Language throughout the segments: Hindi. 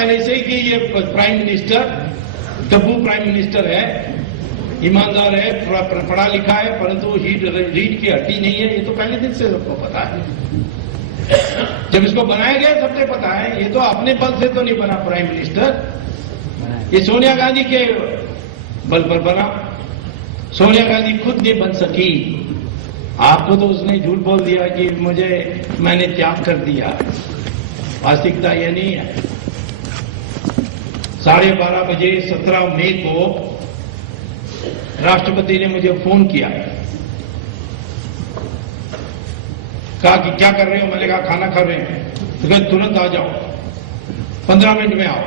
पहले से ही कि ये prime minister Tabu prime minister है, ईमानदार है, पढ़ा लिखा है, परंतु रीढ़ की हड्डी नहीं है। ये तो पहले दिन से सबको पता है। जब इसको बनाया गया सबसे पता है। ये तो अपने बल से तो नहीं बना प्राइम मिनिस्टर, ये सोनिया गांधी के बल पर बना। सोनिया गांधी खुद नहीं बन सकी। आपको तो उसने झूठ बोल दिया कि मैंने त्याग कर दिया। वास्तविकता यह नहीं है। 12:30 बजे 17 मई को राष्ट्रपति ने मुझे फोन किया, कहा कि क्या कर रहे हो? मैंने कहा खाना खा रहे हैं। तो कहा तुरंत आ जाओ, 15 मिनट में आओ।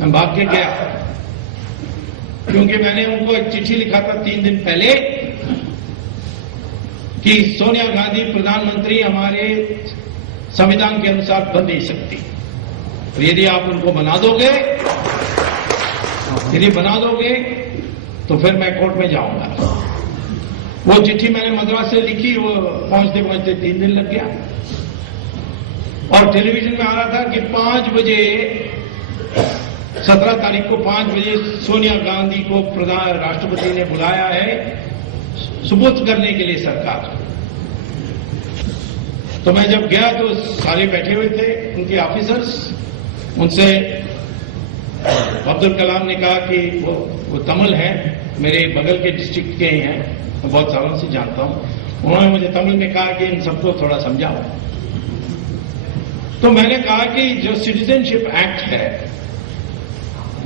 मैं भाग के गया, क्योंकि मैंने उनको एक चिट्ठी लिखा था 3 दिन पहले कि सोनिया गांधी प्रधानमंत्री हमारे संविधान के अनुसार बन नहीं सकती। तो यदि आप उनको बना दोगे तो फिर मैं कोर्ट में जाऊंगा। वो चिट्ठी मैंने मद्रास से लिखी, वो पहुंचते पहुंचते 3 दिन लग गया। और टेलीविजन में आ रहा था कि 5 बजे 17 तारीख को 5 बजे सोनिया गांधी को राष्ट्रपति ने बुलाया है सुपुर्द करने के लिए सरकार। तो मैं जब गया तो सारे बैठे हुए थे उनके ऑफिसर्स। उनसे अब्दुल कलाम ने कहा कि वो तमिल है, मेरे बगल के डिस्ट्रिक्ट के ही हैं, मैं बहुत सालों से जानता हूं। उन्होंने मुझे तमिल में कहा कि इन सबको थोड़ा समझाओ। तो मैंने कहा कि जो सिटीजनशिप एक्ट है,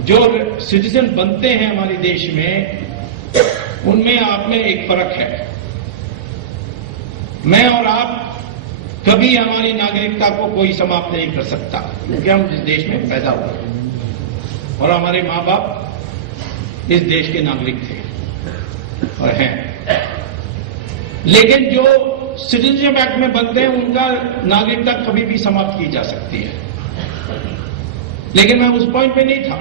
जो सिटीजन बनते हैं हमारे देश में, उनमें आप में एक फर्क है। मैं और आप कभी हमारी नागरिकता को कोई समाप्त नहीं कर सकता, क्योंकि हम इस देश में पैदा हुए और हमारे मां बाप इस देश के नागरिक थे और हैं। लेकिन जो सिटीजनशिप एक्ट में बनते हैं उनका नागरिकता कभी भी समाप्त की जा सकती है। लेकिन मैं उस पॉइंट पे नहीं था।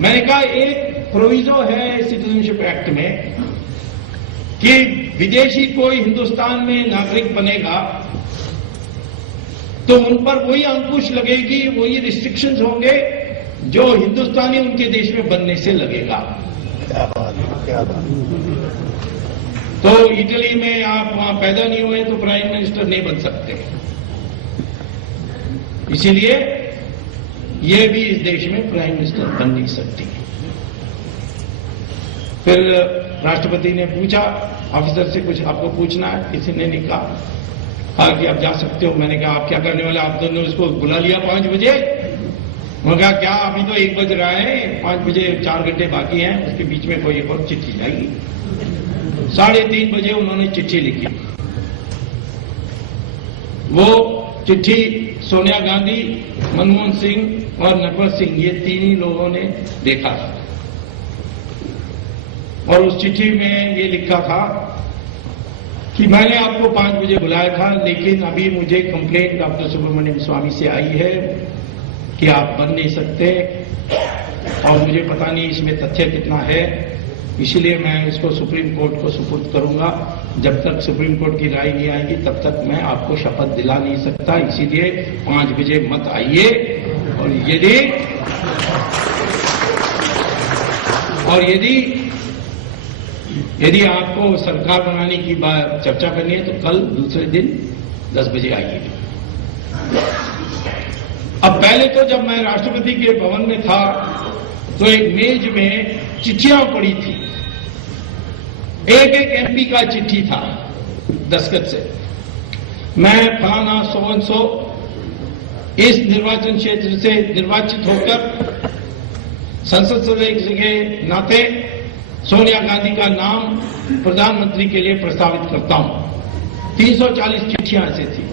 मैंने कहा एक प्रोविजो है सिटीजनशिप एक्ट में कि विदेशी कोई हिंदुस्तान में नागरिक बनेगा तो उन पर वही अंकुश लगेगी, वही रिस्ट्रिक्शंस होंगे जो हिंदुस्तानी उनके देश में बनने से लगेगा। क्या बात। तो इटली में आप वहां पैदा नहीं हुए तो प्राइम मिनिस्टर नहीं बन सकते। इसीलिए ये भी इस देश में प्राइम मिनिस्टर बन नहीं सकती। फिर राष्ट्रपति ने पूछा ऑफिसर से, कुछ आपको पूछना है? किसी ने नहीं कहा कि आप जा सकते हो। मैंने कहा आप क्या करने वाले? आप दोनों उसको बुला लिया 5 बजे। उन्होंने कहा क्या अभी तो 1 बज रहा है, 5 बजे 4 घंटे बाकी हैं, उसके बीच में कोई एक और चिट्ठी जाएगी। 3:30 बजे उन्होंने चिट्ठी लिखी। वो चिट्ठी सोनिया गांधी, मनमोहन सिंह और नटवर सिंह, ये 3 ही लोगों ने देखा था। और उस चिट्ठी में ये लिखा था कि मैंने आपको 5 बजे बुलाया था, लेकिन अभी मुझे कंप्लेंट डॉक्टर सुब्रमण्यम स्वामी से आई है कि आप बन नहीं सकते और मुझे पता नहीं इसमें तथ्य कितना है, इसलिए मैं इसको सुप्रीम कोर्ट को सुपुर्द करूंगा। जब तक सुप्रीम कोर्ट की राय नहीं आएगी तब तक मैं आपको शपथ दिला नहीं सकता, इसीलिए 5 बजे मत आइए। और यदि आपको सरकार बनाने की बात चर्चा करनी है तो कल दूसरे दिन 10 बजे आइए। अब पहले तो जब मैं राष्ट्रपति के भवन में था तो एक मेज में चिट्ठियां पड़ी थी, एक एमपी का चिट्ठी था दस्तखत से, मैं फलाना सो इस निर्वाचन क्षेत्र से निर्वाचित होकर संसद सदस्य के नाते सोनिया गांधी का नाम प्रधानमंत्री के लिए प्रस्तावित करता हूं। 340 चिट्ठियां ऐसे थी।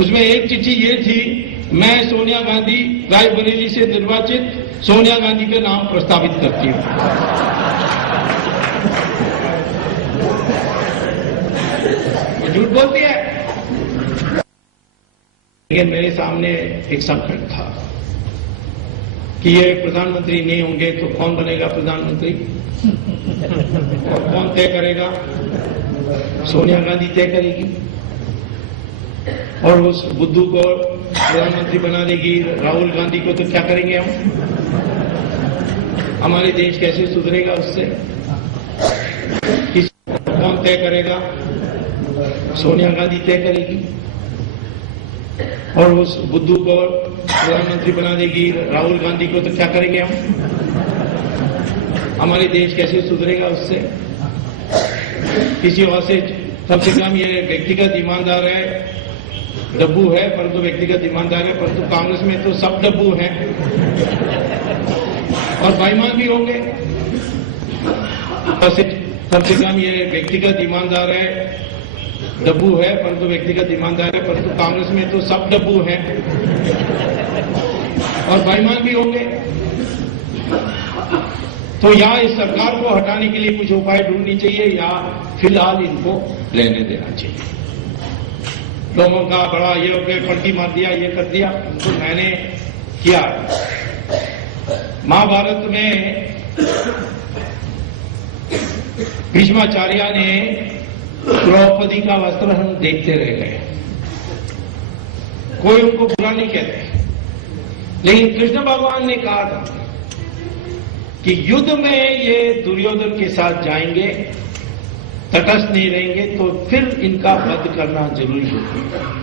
उसमें एक चिट्ठी ये थी, मैं सोनिया गांधी रायबरेली से निर्वाचित सोनिया गांधी का नाम प्रस्तावित करती हूं। वो झूठ बोलती है। लेकिन मेरे सामने एक संकट था कि ये प्रधानमंत्री नहीं होंगे तो कौन बनेगा प्रधानमंत्री और कौन तय करेगा? सोनिया गांधी तय करेगी। और उस बुद्धू को प्रधानमंत्री बना देगी राहुल गांधी को, तो क्या करेंगे हम? हमारे देश कैसे सुधरेगा उससे? कौन तय करेगा? सोनिया गांधी तय करेगी। और उस बुद्धू को प्रधानमंत्री बना देगी राहुल गांधी को, तो क्या करेंगे हम? हमारे देश कैसे सुधरेगा उससे? किसी और से कम ये व्यक्तिगत ईमानदार है, डब्बू है, परंतु व्यक्तिगत ईमानदार है, परंतु कांग्रेस में तो सब डब्बू हैं और बेईमान भी होंगे। कम से कम ये व्यक्तिगत ईमानदार है, डब्बू है, परंतु व्यक्तिगत ईमानदार है, परंतु कांग्रेस में तो सब डब्बू हैं और बेईमान भी होंगे। तो या इस सरकार को हटाने के लिए कुछ उपाय ढूंढनी चाहिए या फिलहाल इनको लेने देना चाहिए। लोगों का बड़ा ये हो गया, पलटी मार दिया, ये कर दिया, तो मैंने किया। महाभारत में भीष्माचार्य ने द्रौपदी का वस्त्र हम देखते रह गए, कोई उनको बुरा नहीं कहते, लेकिन कृष्ण भगवान ने कहा था कि युद्ध में ये दुर्योधन के साथ जाएंगे, तटस्थ नहीं रहेंगे, तो फिर इनका वध करना जरूरी होगा।